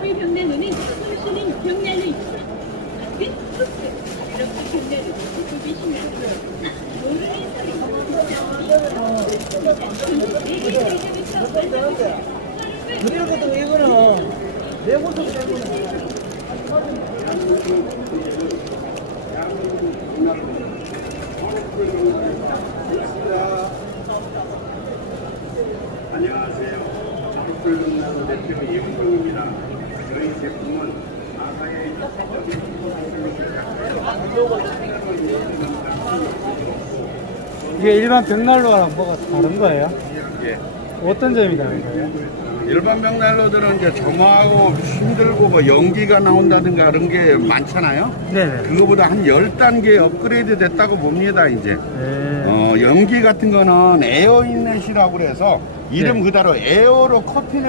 저희 벽난로는 숨쉬는 벽난로 있습니다. 이렇게 벽난로 보시면 모르는 그리고 또 이거는 내고속 때문에 안녕하세요. 마루풀 대표 이문동입니다. 저희 제품은 아사의 이게 일반 벽난로랑 뭐가 다른 거예요? 예. 어떤 점이 다른 거예요? 일반 벽난로들은 이제 점화하고 힘들고 뭐 연기가 나온다든가 그런 게 많잖아요. 네네. 그거보다 한 10단계 업그레이드 됐다고 봅니다, 이제. 네. 연기 같은 거는 에어 인렛이라고 그래서 이름 네. 그대로 에어로 커피를